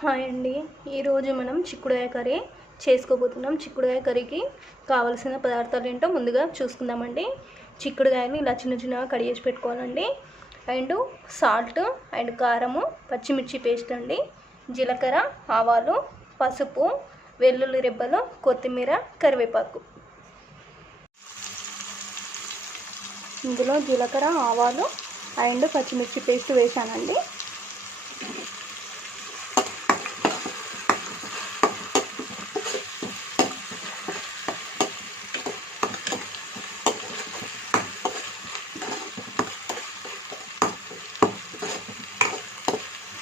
Hi అండి. ఈరోజు మనం చిక్కుడుకాయ కర్రీ చేసుకోబోతున్నాం. చిక్కుడుకాయ కర్రీకి కావాల్సిన పదార్థాలు ఏంటో ముందుగా చూసుకుందామండి. చిక్కుడుకాయని ఇలా చిన్న చిన్నగా కట్ చేసి పెట్టుకోవాలండి. అండ్ సాల్ట్ అండ్ కారము, పచ్చిమిర్చి పేస్ట్ అండి, జీలకర్ర, ఆవాలు, పసుపు, వెల్లుల్లి రెబ్బలు, కొత్తిమీర, కరివేపాకు. ఇందులో జీలకర్ర, ఆవాలు అండ్ పచ్చిమిర్చి పేస్ట్ వేసానండి.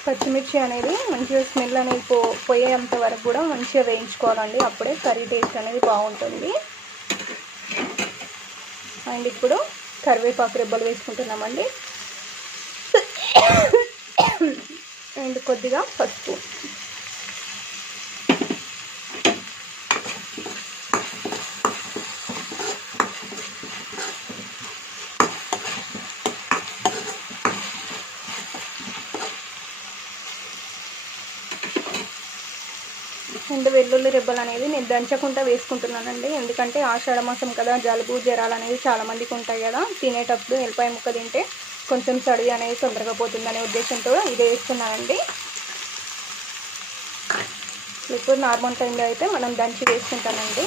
పచ్చిమిర్చి అనేది మంచిగా స్మెల్ అనేది పోయేంత వరకు కూడా మంచిగా వేయించుకోవాలండి. అప్పుడే కర్రీ టేస్ట్ అనేది బాగుంటుంది. అండ్ ఇప్పుడు కరివేపాకు రెబ్బలు వేసుకుంటున్నామండి. అండ్ కొద్దిగా పసుపు. అండ్ వెల్లుల్లి రెబ్బలు అనేది నేను దంచకుండా వేసుకుంటున్నానండి. ఎందుకంటే ఆషాఢ మాసం కదా, జలుబు జ్వరాలు అనేది చాలామందికి ఉంటాయి కదా. తినేటప్పుడు ఎల్లిపాయ ముక్క తింటే కొంచెం సర్ది అనేది తొందరగా పోతుందనే ఉద్దేశంతో ఇదే వేస్తున్నానండి. ఇప్పుడు నార్మల్ టైంలో అయితే మనం దంచి వేసుకుంటానండి.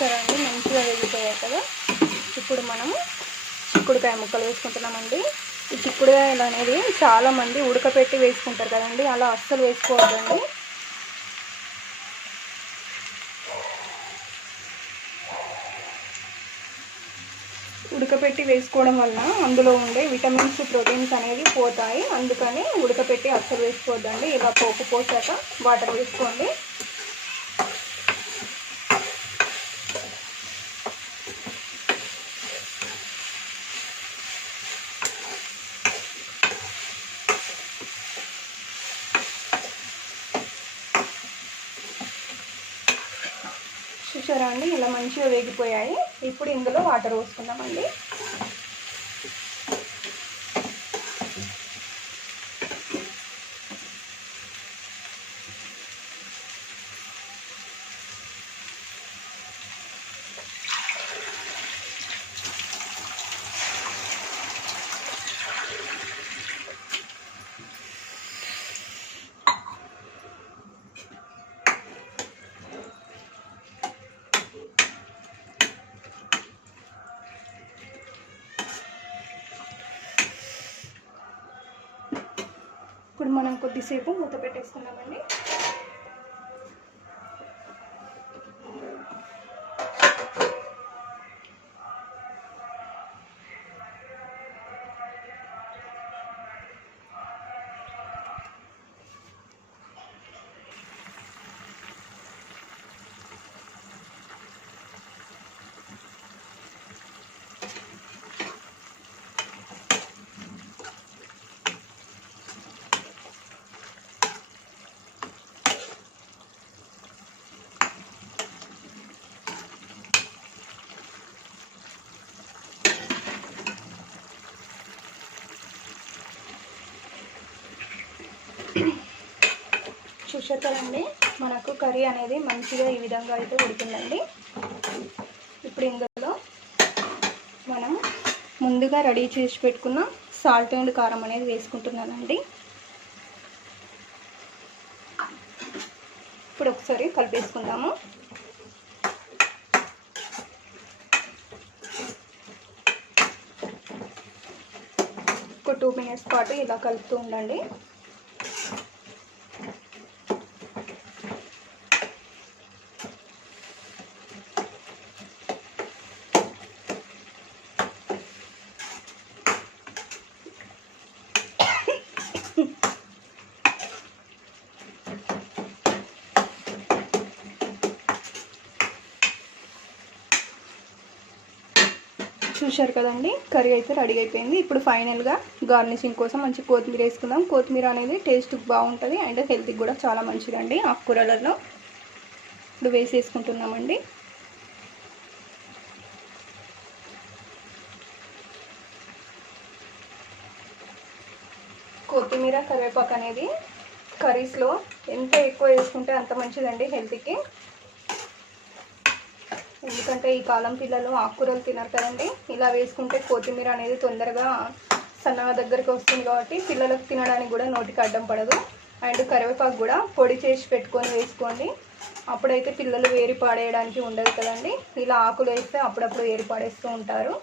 సరే అండి, మంచిగా వేగిపోయాయి కదా. ఇప్పుడు మనము చిక్కుడుకాయ ముక్కలు వేసుకుంటున్నామండి. ఈ చిక్కుడుకాయలు అనేది చాలామంది ఉడకపెట్టి వేసుకుంటారు కదండి, అలా అస్సలు వేసుకోవద్దండి. ఉడకపెట్టి వేసుకోవడం వల్ల అందులో ఉండే విటమిన్స్, ప్రోటీన్స్ అనేది పోతాయి. అందుకని ఉడకపెట్టి అస్సలు వేసుకోవద్దండి. ఇలా పోపు పోసాక వాటర్ వేసుకోండి. చూసారా అండి, ఇలా మంచిగా వేగిపోయాయి. ఇప్పుడు ఇందులో వాటర్ పోసుకుందామండి. ఇప్పుడు మనం కొద్దిసేపు మూత పెట్టేసుకున్నామండి. చూసారండి, మనకు కర్రీ అనేది మంచిగా ఈ విధంగా అయితే ఉడికిందండి. ఇప్పుడు ఇందులో మనం ముందుగా రెడీ చేసి పెట్టుకున్న సాల్ట్ అండ్ కారం అనేది వేసుకుంటున్నానండి. ఇప్పుడు ఒకసారి కలిపేసుకుందాము. ఒక 2 మినిట్స్ పాటు ఇలా కలుపుతూ ఉండండి. చూశారు కదండి, కర్రీ అయితే రెడీ అయిపోయింది. ఇప్పుడు ఫైనల్గా గార్నిషింగ్ కోసం మంచి కొత్తిమీర వేసుకుందాం. కొత్తిమీర అనేది టేస్ట్ బాగుంటుంది అండ్ హెల్త్కి కూడా చాలా మంచిదండి ఆకుకూరలలో. ఇప్పుడు వేసేసుకుంటున్నామండి. కొత్తిమీర కరివేపాకు అనేది కర్రీస్లో ఎంత ఎక్కువ వేసుకుంటే అంత మంచిదండి హెల్త్కి. ఎందుకంటే ఈ కాలం పిల్లలు ఆకుకూరలు తినరు కదండి. ఇలా వేసుకుంటే కొత్తిమీర అనేది తొందరగా సన్నగా దగ్గరికి వస్తుంది కాబట్టి పిల్లలకు తినడానికి కూడా నోటికి అడ్డం పడదు. అండ్ కరివేపాకు కూడా పొడి చేసి పెట్టుకొని వేసుకోండి. అప్పుడైతే పిల్లలు వేరి పాడేయడానికి ఉండదు కదండి. ఇలా ఆకులు వేస్తే అప్పుడప్పుడు వేరి పాడేస్తూ ఉంటారు.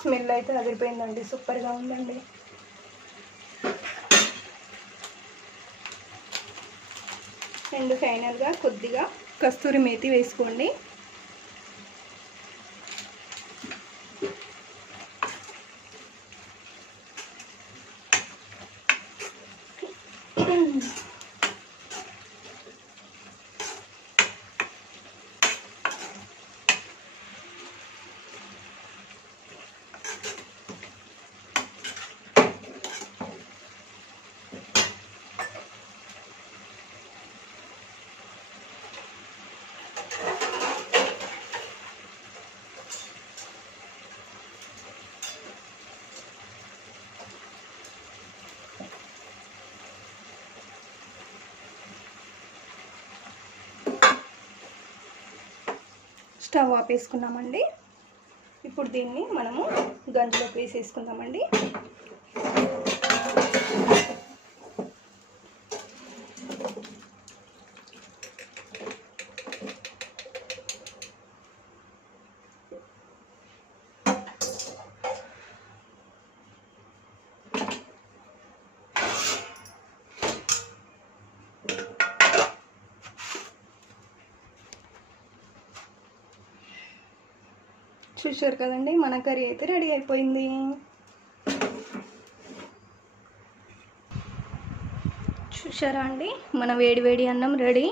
స్మెల్ అయితే అదిరిపోయిందండి, సూపర్గా ఉందండి. అండ్ ఫైనల్గా కొద్దిగా కస్తూరి మేతి వేసుకోండి. స్టవ్ ఆపేసుకున్నామండి. ఇప్పుడు దీన్ని మనము గంజిలోకి వేసేసుకుందామండి. చూశారు కదండి, మన కర్రీ అయితే రెడీ అయిపోయింది. చూశారా అండి, మన వేడి వేడి అన్నం రెడీ.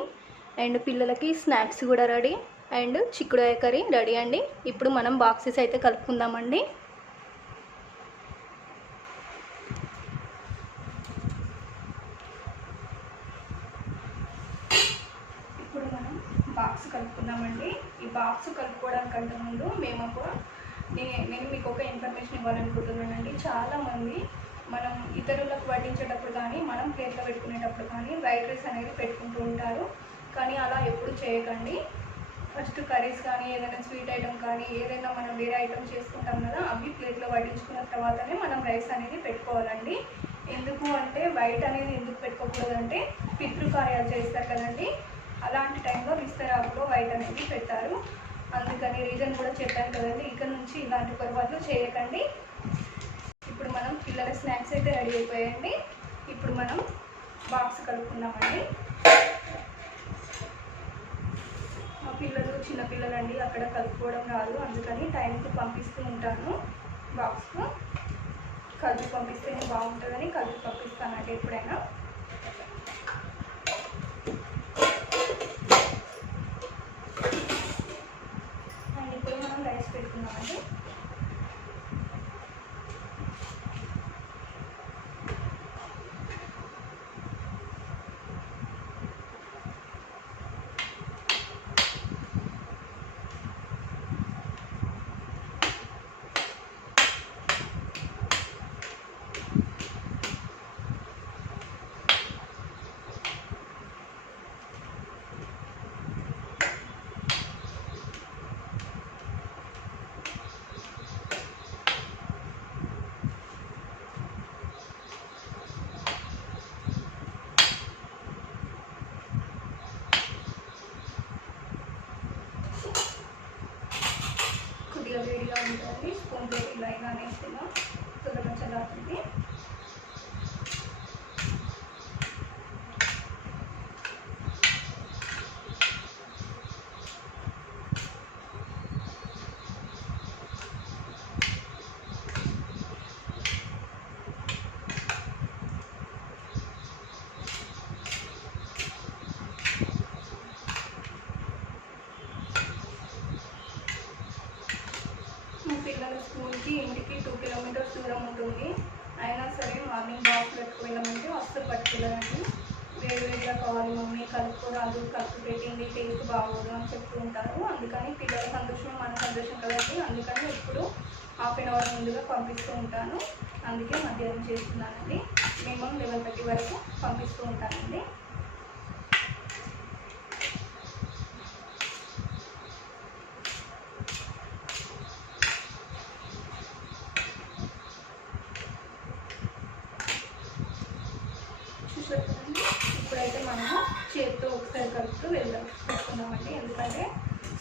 అండ్ పిల్లలకి స్నాక్స్ కూడా రెడీ. అండ్ చిక్కుడుకాయ కర్రీ రెడీ అండి. ఇప్పుడు మనం బాక్సెస్ అయితే కలుపుకుందామండి. ఇప్పుడు మనం బాక్స్ కలుపుకుందామండి. ఈ బాక్స్ కలుపుకోవడానికంటే ముందు నేను మీకు ఒక ఇన్ఫర్మేషన్ ఇవ్వాలనుకుంటున్నానండి. చాలామంది మనం ఇతరులకు వడ్డించేటప్పుడు కానీ మనం ప్లేట్లో పెట్టుకునేటప్పుడు కానీ వైట్ రైస్ అనేది పెట్టుకుంటూ ఉంటారు. కానీ అలా ఎప్పుడు చేయకండి. ఫస్ట్ కర్రీస్ కానీ ఏదైనా స్వీట్ ఐటమ్ కానీ ఏదైనా మనం వేరే ఐటమ్ చేసుకుంటాం కదా, అవి ప్లేట్లో వడ్డించుకున్న తర్వాతనే మనం రైస్ అనేది పెట్టుకోవాలండి. ఎందుకు అంటే వైట్ అనేది ఎందుకు పెట్టుకోకూడదంటే పితృకార్యాలు చేస్తారు కదండి, అలాంటి టైంలో విస్తరాకులో వైట్ అనేది పెడతారు. అందుకని రీజన్ కూడా చెప్పాను కదండి. ఇక్కడ నుంచి ఇలాంటి పొరపాట్లు చేయకండి. ఇప్పుడు మనం పిల్లల స్నాక్స్ అయితే రెడీ అయిపోయాయండి. ఇప్పుడు మనం బాక్స్ కలుపుకుందామండి. మా పిల్లలు చిన్నపిల్లలండి, అక్కడ కలుపుకోవడం రాదు. అందుకని టైంకి పంపిస్తూ ఉంటాను. బాక్స్కు కలిపి పంపిస్తేనే బాగుంటుందని కలిపి పంపిస్తానండి ఎప్పుడైనా. అండ్ ఇప్పుడు మనం రైస్ పెట్టుకున్నామండి. కొద్దిగా వేడిగా ఉంటుంది. స్పూన్తో ఇలా ఇలా వేస్తున్నా తొందరగా చల్లారుతుంది. పిల్లల స్కూల్కి ఇంటికి 2 కిలోమీటర్స్ దూరం ఉంటుంది. అయినా సరే మార్నింగ్ బాక్స్ పెట్టుకువెళ్ళమంటే అస్సలు పట్టుకెళ్ళాలండి. వేడివేడిగా కావాలి మమ్మీ, కలుపుకోరాదు, కలుపు పెట్టింది టేస్ట్ బాగోదు అని చెప్తూ ఉంటారు. అందుకని పిల్లల సంతోషం మన సంతోషం కదండి. అందుకని ఇప్పుడు హాఫ్ అన్ అవర్ ముందుగా పంపిస్తూ ఉంటాను. అందుకే మధ్యాహ్నం చేస్తున్నానండి. మినిమం 11:30 వరకు పంపిస్తూ ఉంటానండి. చూసుకుంటామండి. ఇప్పుడైతే మనము చేతితో ఒకసారి కలుపుతూ వేసుకుందామండి. ఎందుకంటే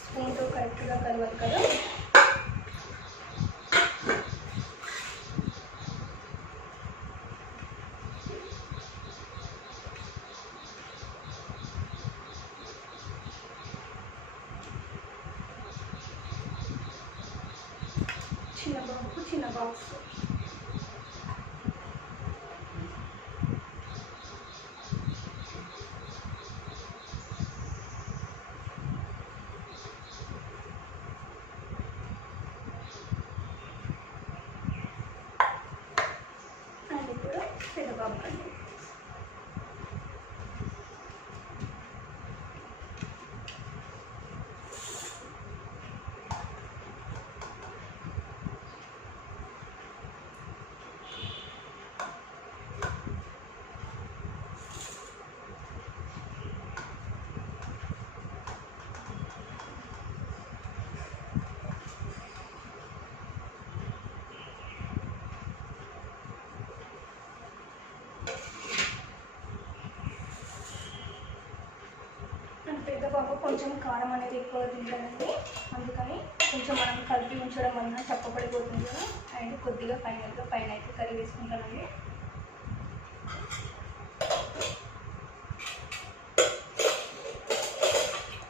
స్పూన్తో కరెక్ట్గా కలవాలి కదా. చిన్న బాక్స్ అండ్ ఇప్పుడు పెద్ద బాబు అండి. పెద్ద బాబు కొంచెం కారం అనేది ఎక్కువ తింటారండి. అందుకని కొంచెం మనం కలిపి ఉంచడం వలన చప్పపడిపోతుంది కదా. అండ్ కొద్దిగా పైన అయితే కర్రీ వేసుకుంటానండి.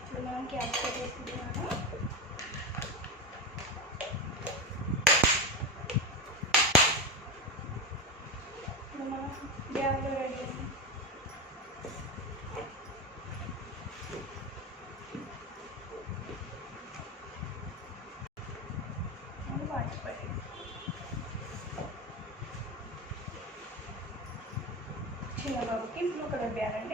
ఇప్పుడు మనం క్యాప్సికం వేసుకుంటున్నాను. ఇప్పుడు మనం గ్యాస్లో రెడీ చేస్తాం. చిన్న బాబుకి blue colour bag and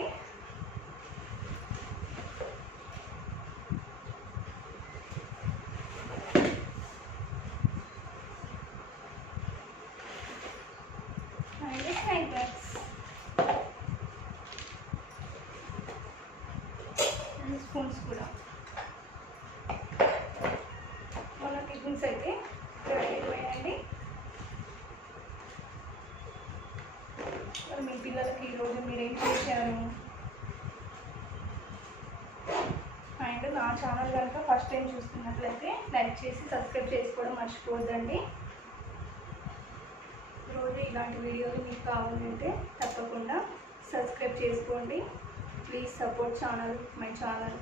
snack bags and spoons కూడా. మన టిఫిన్స్ అయితే రెడీ అయిపోయాయండి. మీ పిల్లలకి ఈరోజు మీరేం చేశారు? అండ్ నా ఛానల్ కనుక ఫస్ట్ టైం చూస్తున్నట్లయితే లైక్ చేసి సబ్స్క్రైబ్ చేసుకోవడం మర్చిపోవద్దండి. రోజు ఇలాంటి వీడియోలు మీకు కావాలంటే తప్పకుండా సబ్స్క్రైబ్ చేసుకోండి. Please support my channel.